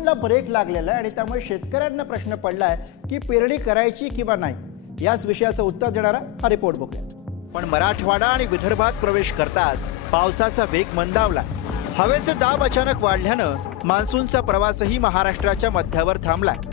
मान्सूनला ब्रेक लागलेला आहे आणि त्यामुळे शेतकऱ्यांना प्रश्न पडलाय की पेरणी करायची किंवा नाही। याच विषयाचं उत्तर देणारा हा रिपोर्ट बघूया। पण मराठवाडा आणि विदर्भात प्रवेश करताच पावसाचा वेग मंदावला। हवेचे दाब अचानक वाढल्यानं मान्सूनचा प्रवासही महाराष्ट्राच्या मध्यावर थांबलाय।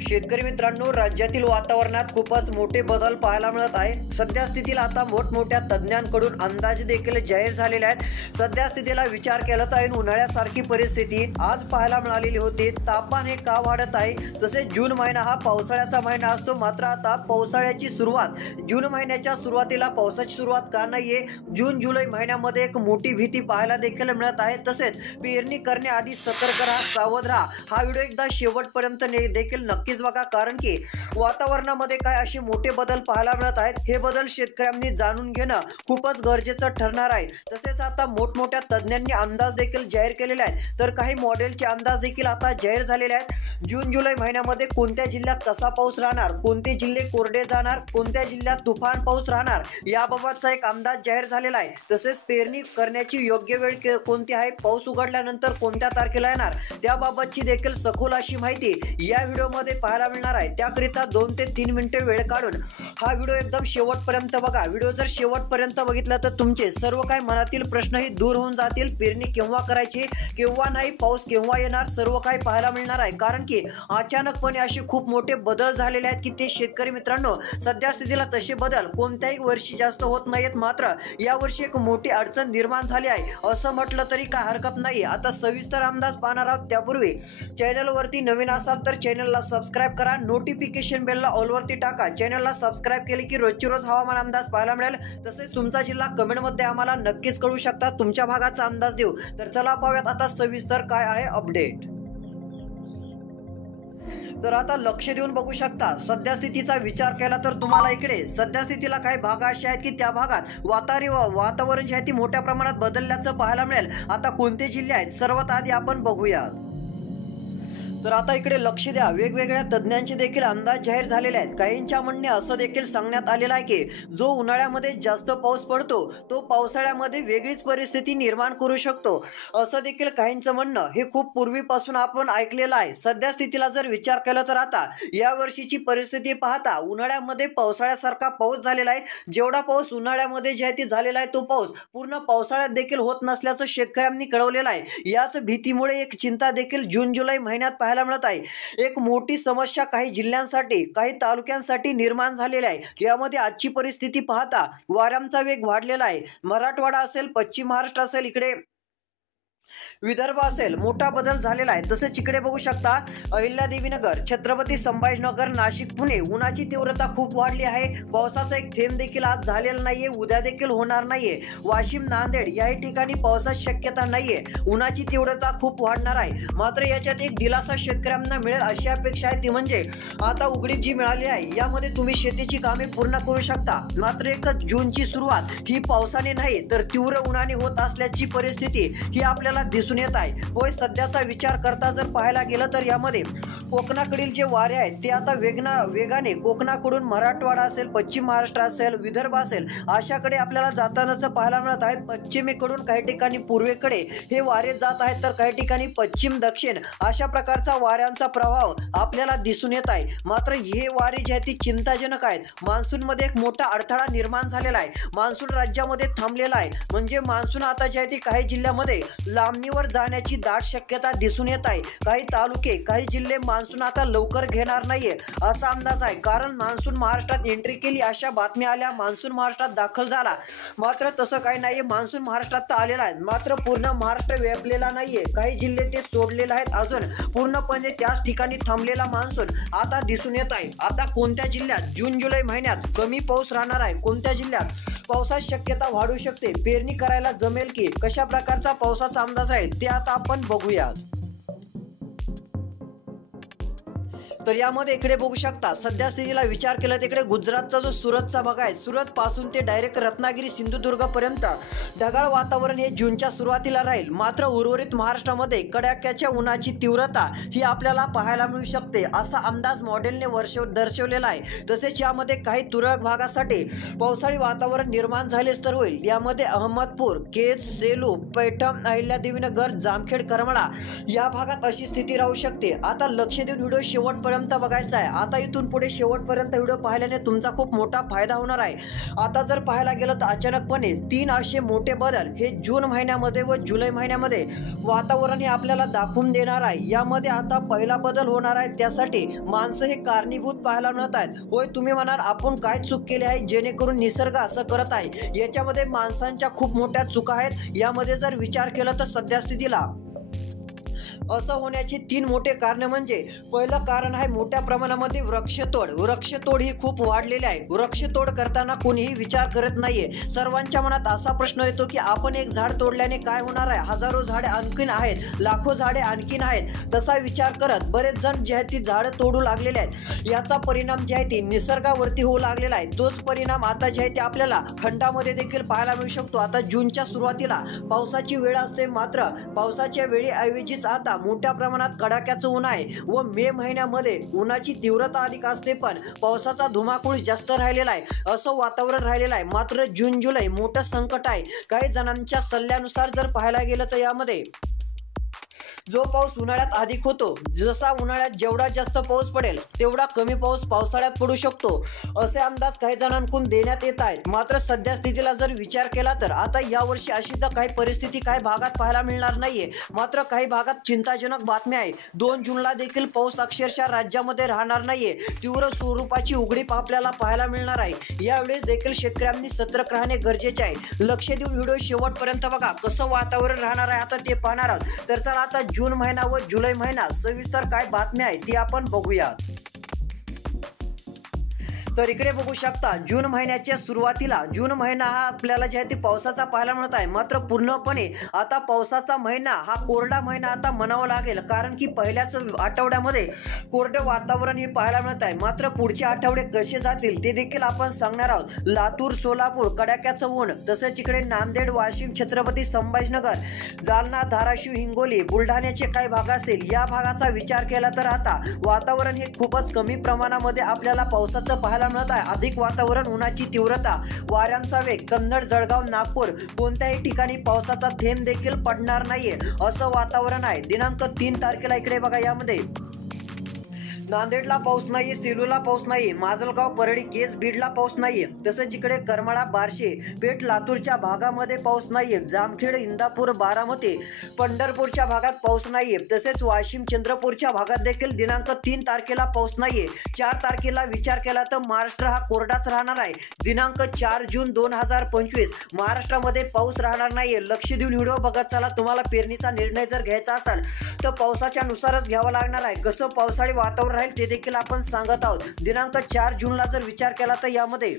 शेतकरी मित्रांनो, राज्यातील वातावरणात खूपच मोठे बदल पाहायला मिळत आहे। सध्या स्थितीला आता मोठमोठ्या तज्ज्ञांकडून अंदाज देखील जाहीर झालेले आहेत। सध्या स्थितीला विचार केला तर उन्हाळ्यासारखी परिस्थिती आज पाहायला मिळालेली होती। तापमान हे का वाढत आहे? तसेच जून महिना हा पावसाळ्याचा महिना असतो, मात्र आता पावसाळ्याची सुरुवात जून महिन्याच्या सुरुवातीला पावसाची सुरुवात का नाहीये? जून जुलै महिन्यामध्ये एक मोठी भीती पाहायला देखील मिळत आहे। तसेच पेरणी करण्याआधी सतर्क राहा, सावध राहा। हा व्हिडिओ एकदा शेवटपर्यंत देखील नक्कीच बघा, कारण की वातावरणामध्ये काय असे मोठे बदल पाहायला मिळत आहेत। हे बदल शेतकऱ्यांनी जाणून घेणं खूपच गरजेचं ठरणार आहे। तसेच आता मोठमोठ्या तज्ज्ञांनी अंदाज देखील जाहीर केलेले आहेत, तर काही मॉडेलचे अंदाज देखील आता जाहीर झालेले आहेत। जून जुलै महिन्यामध्ये कोणत्या जिल्ह्यात कसा पाऊस राहणार, कोणते जिल्हे कोरडे जाणार, कोणत्या जिल्ह्यात तुफान पाऊस राहणार, याबाबतचा एक अंदाज जाहीर झालेला आहे। तसेच पेरणी करण्याची योग्य वेळ कोणती आहे, पाऊस उघडल्यानंतर कोणत्या तारखेला येणार, त्याबाबतची देखील सखोल अशी माहिती या व्हिडिओमध्ये पाहायला मिळणार आहे। त्याकरिता 2 ते 3 मिनिटे वेळ काढून हा व्हिडिओ एकदम शेवटपर्यंत बघा। व्हिडिओ जर शेवटपर्यंत बघितला तर तुमचे सर्व काही मनातील प्रश्नही दूर होऊन जातील। पेरणी केव्हा करायची, केव्हा नाही, पाऊस केव्हा येणार, सर्व काही पाहायला मिळणार आहे। कारण की अचानकपणे असे खूप मोठे बदल झालेले आहेत की ते शेतकरी मित्रांनो, सध्या स्थितीला तसे बदल कोणत्याही वर्षी जास्त होत नाहीत, मात्र यावर्षी एक मोठी अडचण निर्माण झाली आहे असं म्हटलं तरी काय हरकत नाही। आता सविस्तर अंदाज पाहणार आहोत। त्यापूर्वी चॅनलवरती नवीन असाल तर चॅनलला सबस्क्राइब करा, नोटिफिकेशन बेलला ऑलवरती टाका। चॅनलला सबस्क्राइब केले की रोजची रोज हवामान अंदाज पाहायला मिळेल। तसेच तुमचा जिल्हा कमेंटमध्ये आम्हाला नक्कीच कळू शकता, तुमच्या भागाचा अंदाज देऊ। तर चला पाहूयात आता सविस्तर काय आहे अपडेट। तर आता लक्ष देऊन बघू शकता, सध्या स्थितीचा विचार केला तर तुम्हाला इकडे सध्या स्थितीला काही भाग असे आहेत की त्या भागात वातावरण जे आहे ते मोठ्या प्रमाणात बदलल्याचं पाहायला मिळेल। आता कोणते जिल्हे आहेत सर्वात आधी आपण बघूया। तर आता इकडे लक्ष द्या, वेगवेगळ्या तज्ज्ञांचे देखील अंदाज जाहीर झालेले आहेत। काहींच्या म्हणणे असं देखील सांगण्यात आलेलं आहे की जो उन्हाळ्यामध्ये जास्त पाऊस पडतो तो पावसाळ्यामध्ये वेगळीच परिस्थिती निर्माण करू शकतो, असं देखील काहींचं म्हणणं हे खूप पूर्वीपासून आपण ऐकलेलं आहे। सध्या स्थितीला जर विचार केला तर आता या वर्षीची परिस्थिती पाहता उन्हाळ्यामध्ये पावसाळ्यासारखा पाऊस झालेला आहे। जेवढा पाऊस उन्हाळ्यामध्ये जे आहे ते झालेला आहे तो पाऊस पूर्ण पावसाळ्यात देखील होत नसल्याचं शेतकऱ्यांनी कळवलेलं आहे। याच भीतीमुळे एक चिंता देखील जून जुलै महिन्यात पाहायला मिळत आहे। एक मोठी समस्या काही जिल्ह्यांसाठी, काही तालुक्यांसाठी निर्माण झालेली आहे। यामध्ये आजची परिस्थिती पाहता वाऱ्यांचा वेग वाढलेला आहे। मराठवाडा असेल, पश्चिम महाराष्ट्र असेल, इकडे विदर्भ असेल, मोठा बदल झालेला आहे। तसेच इकडे बघू शकता अहिल्यादेवीनगर, छत्रपती संभाजीनगर, नाशिक, पुणे उन्हाची तीव्रता खूप वाढली आहे। पावसाचा एक थेंब देखील आज झालेला नाहीये, उद्या देखील होणार नाहीये। वाशिम, नांदेड याही ठिकाणी पावसाची शक्यता नाहीये, उन्हाची तीव्रता खूप वाढणार आहे। मात्र याच्यात एक दिलासा शेतकऱ्यांना मिळेल अशी अपेक्षा आहे, ती म्हणजे आता उघडीप जी मिळाली आहे यामध्ये तुम्ही शेतीची कामे पूर्ण करू शकता। मात्र 1 जूनची सुरुवात ही पावसाने नाही तर तीव्र उन्हाने होत असल्याची परिस्थिती ही आपल्याला दिसून येत आहे। होय, सध्याचा विचार करता जर पाहायला गेलं तर यामध्ये कोकणाकडील जे वारे आहेत ते आता वेगाने कोकणाकडून मराठवाडा असेल, पश्चिम महाराष्ट्र असेल, विदर्भ असेल अशाकडे आपल्याला जातानाच पाहायला मिळत आहे। पश्चिमेकडून काही ठिकाणी पूर्वेकडे हे वारे जात आहेत, तर काही ठिकाणी पश्चिम दक्षिण अशा प्रकारचा वाऱ्यांचा प्रभाव आपल्याला दिसून येत आहे। मात्र हे वारे जे आहेत ते चिंताजनक आहेत। मान्सूनमध्ये एक मोठा अडथळा निर्माण झालेला आहे। मान्सून राज्यामध्ये थांबलेला आहे, म्हणजे मान्सून आता जे आहे ते काही जिल्ह्यामध्ये लांबणीवर जाण्याची दाट शक्यता दिसून येत आहे। काही तालुके, काही जिल्हे मान्सून आता लवकर घेणार नाहीये असा अंदाज आहे, कारण मान्सून महाराष्ट्रात एंट्री केली अशा बातम्या आल्या, मान्सून महाराष्ट्रात दाखल झाला। मात्र तसं काही नाहीये, मान्सून महाराष्ट्रात तर आलेला आहे, मात्र पूर्ण महाराष्ट्र व्यापलेला नाहीये। काही जिल्हे ते सोडलेले आहेत, अजून पूर्णपणे त्याच ठिकाणी थांबलेला मान्सून आता दिसून येत आहे। आता कोणत्या जिल्ह्यात जून जुलै महिन्यात कमी पाऊस राहणार आहे, कोणत्या जिल्ह्यात पावसाची शक्यता वाढू शकते, पेरणी करायला जमेल की, कशा प्रकारचा पावसाचा अंदाज राहील ते आता आपण बघूया। तर यामध्ये इकडे बघू शकता सध्या स्थितीला विचार केला तर इकडे गुजरातचा जो सुरतचा भाग आहे, सुरत पासून ते डायरेक्ट रत्नागिरी सिंधुदुर्ग पर्यंत ढगाळ वातावरण हे जूनच्या सुरुवातीला राहील. मात्र उर्वरित महाराष्ट्रामध्ये कडाक्याच्या उन्हाची तीव्रता ही आपल्याला पाहायला मिळू शकते असा अंदाज मॉडेलने दर्शवलेला आहे. तसेच यामध्ये काही तुरळक भागासाठी पावसाळी वातावरण निर्माण झालेच तर होईल. यामध्ये अहमदपूर, केज, सेलू, पैठण, अहिल्यादेवीनगर, जामखेड, करमाळा या भागात अशी स्थिती राहू शकते. आता लक्ष देऊन व्हिडिओ शेवटपर्यंत बघायचा आहे. आता इथून पुढे शेवटपर्यंत व्हिडिओ पाहिल्याने तुमचा खूप मोठा फायदा होणार आहे. आता जर पाहायला गेलं तर अचानकपणे 3 असे मोठे बदल हे जून महिन्यामध्ये व जुलै महिन्यामध्ये वातावरण हे आपल्याला दाखवून देणार आहे. यामध्ये आता पहिला बदल होणार आहे, त्यासाठी माणसं हे कारणीभूत पाहायला मिळत आहेत. होय, तुम्ही म्हणाल आपण काय चूक केली आहे जेणेकरून निसर्ग असं करत आहे. याच्यामध्ये माणसांच्या खूप मोठ्या चुका आहेत. यामध्ये जर विचार केला तर सध्या स्थितीला असं होण्याची 3 मोठे कारण म्हणजे पहिलं कारण आहे मोठ्या प्रमाणामध्ये वृक्षतोड ही खूप वाढलेली आहे. वृक्षतोड करताना कोणीही विचार करत नाहीये. सर्वांच्या मनात असा प्रश्न येतो की आपण एक झाड तोडल्याने काय होणार आहे, हजारो झाडे आणखीन आहेत, लाखो झाडे आणखीन आहेत. तसा विचार करत बरेच जण जे आहेत ती झाडं तोडू लागलेले आहेत. याचा परिणाम जे आहे ती निसर्गावरती होऊ लागलेला आहे. तोच परिणाम आता जे आहे ते आपल्याला खंडामध्ये देखील पाहायला मिळू शकतो. आता जूनच्या सुरुवातीला पावसाची वेळ असते, मात्र पावसाच्या वेळेऐवजीच आता मोठ्या प्रमाणात कडाक्याचं ऊन आहे व मे महिन्यामध्ये उन्हाची तीव्रता अधिक असते, पण पावसाचा धुमाकूळ जास्त राहिलेला आहे असं वातावरण राहिलेलं आहे. मात्र जून जुलै मोठं संकट आहे. काही जणांच्या सल्ल्यानुसार जर पाहायला गेलं तर यामध्ये जो पाऊस उन्हाळ्यात अधिक होतो, जसा उन्हाळ्यात जेवढा जास्त पाऊस पडेल तेवढा कमी पाऊस पावसाळ्यात पडू शकतो असे अंदाज काही जणांकडून देण्यात येत आहेत. मात्र सध्या स्थितीला जर विचार केला तर आता यावर्षी अशी तर काही परिस्थिती काही भागात पाहायला मिळणार नाहीये. मात्र काही भागात चिंताजनक बातमी आहे. 2 जूनला देखील पाऊस अक्षरशः राज्यामध्ये राहणार नाहीये. तीव्र स्वरूपाची उघडीप आपल्याला पाहायला मिळणार आहे. यावेळेस देखील शेतकऱ्यांनी सतर्क राहणे गरजेचे आहे. लक्ष देऊन व्हिडिओ शेवटपर्यंत बघा. कसं वातावरण राहणार आहे आता ते पाहणार आहोत. तर चला आता जून महिना व जुलै महिना सविस्तर काय बातम्या आहे ती आपण बघूयात. तर इकडे बघू शकता जून महिन्याच्या सुरुवातीला जून महिना हा आपल्याला जे आहे ते पावसाचा पाहायला मिळत आहे. मात्र पूर्णपणे आता पावसाचा महिना हा कोरडा महिना आता म्हणावा लागेल, कारण की पहिल्याच आठवड्यामध्ये कोरडं वातावरण हे पाहायला मिळत आहे. मात्र पुढचे आठवडे कसे जातील ते देखील आपण सांगणार आहोत. लातूर, सोलापूर कडाक्याचं ऊन, तसेच इकडे नांदेड, वाशिम, छत्रपती संभाजीनगर, जालना, धाराशिव, हिंगोली, बुलढाण्याचे काही भाग असतील. या भागाचा विचार केला तर आता वातावरण हे खूपच कमी प्रमाणामध्ये आपल्याला पावसाचं पाहायला मिळत आहे. अधिक वातावरण, उन्हाची तीव्रता, वाऱ्यांचा वेग, कन्नड, जळगाव, नागपूर कोणत्याही ठिकाणी पावसाचा थेंब देखील पडणार नाहीये असं वातावरण आहे. दिनांक 3 तारखेला इकडे बघा, यामध्ये नांदेडला पाऊस नाहीये, सेलूला पाऊस नाहीये, माजलगाव, परळी, केज, बीडला पाऊस नाहीये. तसेच इकडे करमाळा, बार्शी, पेठ, लातूरच्या भागामध्ये पाऊस नाहीये. जामखेड, इंदापूर, बारामती, पंढरपूरच्या भागात पाऊस नाहीये. तसेच वाशिम, चंद्रपूरच्या भागात देखील दिनांक 3 तारखेला पाऊस नाहीये. 4 तारखेला विचार केला तर महाराष्ट्र हा कोरडाच राहणार आहे. दिनांक 4 जून 2025 महाराष्ट्रामध्ये पाऊस राहणार नाहीये. लक्ष देऊन व्हिडिओ बघत चला. तुम्हाला पेरणीचा निर्णय जर घ्यायचा असेल तर पावसाच्या नुसारच घ्यावा लागणार आहे. कसं पावसाळी वातावरण ते देखील आपण सांगत आहोत. दिनांक 4 जूनला जर विचार केला तर यामध्ये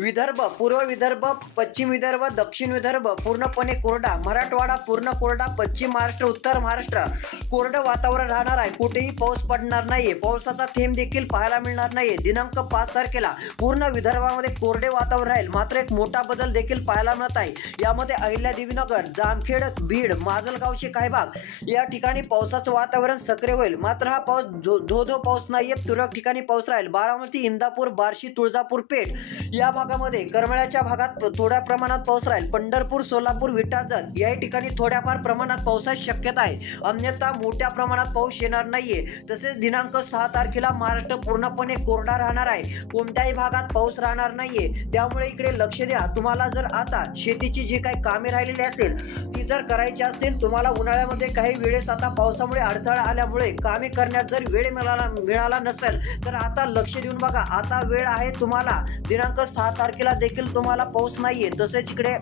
विदर्भ, पूर्व विदर्भ, पश्चिम विदर्भ, दक्षिण विदर्भ पूर्णपणे कोरडा, मराठवाडा पूर्ण कोरडा, पश्चिम महाराष्ट्र, उत्तर महाराष्ट्र कोरडं वातावरण राहणार आहे. कुठेही पाऊस पडणार नाहीये. पावसाचा थेंब देखील पाहायला मिळणार नाहीये. दिनांक 5 तारखेला पूर्ण विदर्भामध्ये कोरडे वातावरण राहील. मात्र एक मोठा बदल देखील पाहायला मिळत आहे. यामध्ये अहिल्यादेवीनगर, जामखेड, बीड, माजलगावचे काही भाग या ठिकाणी पावसाचं वातावरण सक्रिय होईल. मात्र हा पाऊस धो पाऊस नाहीये. तुरळक ठिकाणी पाऊस राहील. बारामती, इंदापूर, बार्शी, तुळजापूर, पेठ या भागामध्ये, करमाळ्याच्या भागात थोड्या प्रमाणात पाऊस राहील. पंढरपूर, सोलापूर, विटाजत या ठिकाणी थोड्याफार प्रमाणात पावसाची शक्यता आहे. अन्यथा मोठ्या प्रमाणात पाऊस येणार नाहीये. तसेच दिनांक 6 तारखेला महाराष्ट्र पूर्णपणे कोरडा राहणार आहे. कोणत्याही भागात पाऊस राहणार नाहीये. त्यामुळे इकडे लक्ष द्या. तुम्हाला जर आता शेतीची जी काही कामे राहिलेली असेल ती जर करायची असतील, तुम्हाला उन्हाळ्यामध्ये काही वेळेस आता पावसामुळे अडथळा आल्यामुळे कामे करण्यात जर वेळ मिळाला नसेल तर आता लक्ष देऊन बघा. आता वेळ आहे तुम्हाला. दिनांक 6 तारखेला देखील तुम्हाला पाऊस नाहीये. तसेच इकडे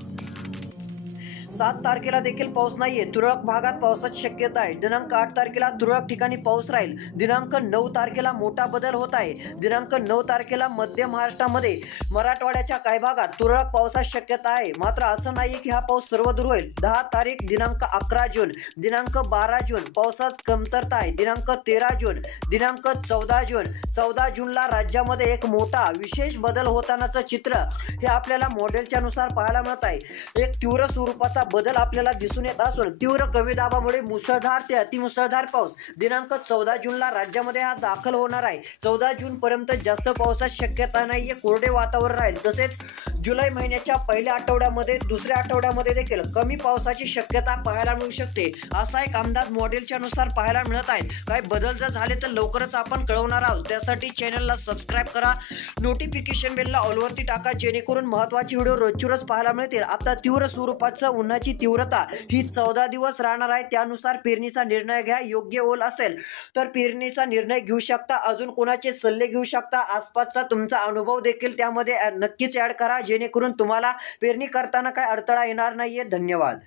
7 तारखेला देखील पाऊस नाहीये. तुरळक भागात पावसाची शक्यता आहे. दिनांक 8 तारखेला तुरळक ठिकाणी पाऊस राहील. दिनांक 9 तारखेला मोठा बदल होत आहे. दिनांक 9 तारखेला मध्य महाराष्ट्रामध्ये मराठवाड्याच्या काही भागात तुरळक पावसाची शक्यता आहे. मात्र असं नाहीये की हा पाऊस सर्व दूर होईल. 10 तारीख, दिनांक 11 जून, दिनांक 12 जून पावसात कमतरता आहे. दिनांक 13 जून, दिनांक 14 जून, 14 जूनला राज्यामध्ये एक मोठा विशेष बदल होतानाचं चित्र हे आपल्याला मॉडेलच्या नुसार पाहायला मिळत आहे. एक तीव्र स्वरूपाचा बदल आपल्याला दिसून येत असून तीव्र कमी दाबामुळे मुसळधार ते अतिमुसळधार पाऊस दिनांक 14 जूनला राज्यामध्ये हा दाखल होणार आहे. 14 जून पर्यंत जास्त पावसाची शक्यता नाहीये. कोरडे वातावरण राहील. तसेच जुलै महिन्याच्या पहिल्या आठवड्यामध्ये, दुसऱ्या आठवड्यामध्ये देखील कमी पावसाची शक्यता पाहायला मिळू शकते. असा एक अंदाज मॉडेलच्या नुसार पाहायला मिळत आहे. काही बदल जर झाले तर लवकरच आपण कळवणार आहोत. त्यासाठी चॅनलला सबस्क्राईब करा, नोटिफिकेशन बेलला ऑलवरती टाका, जेणेकरून महत्त्वाचे व्हिडिओ रोजची रोज पाहायला मिळतील. आता तीव्र स्वरूपाचं उन्हाची तीव्रता ही 14 दिवस राहणार आहे. त्यानुसार पेरणीचा निर्णय घ्या. योग्य ओल असेल तर पेरणीचा निर्णय घेऊ शकता. अजून कोणाचे सल्ले घेऊ शकता. आसपासचा तुमचा अनुभव देखील त्यामध्ये नक्कीच ॲड करा, जेणेकरून तुम्हाला पेरणी करताना काही अडथळा येणार नाहीये. धन्यवाद.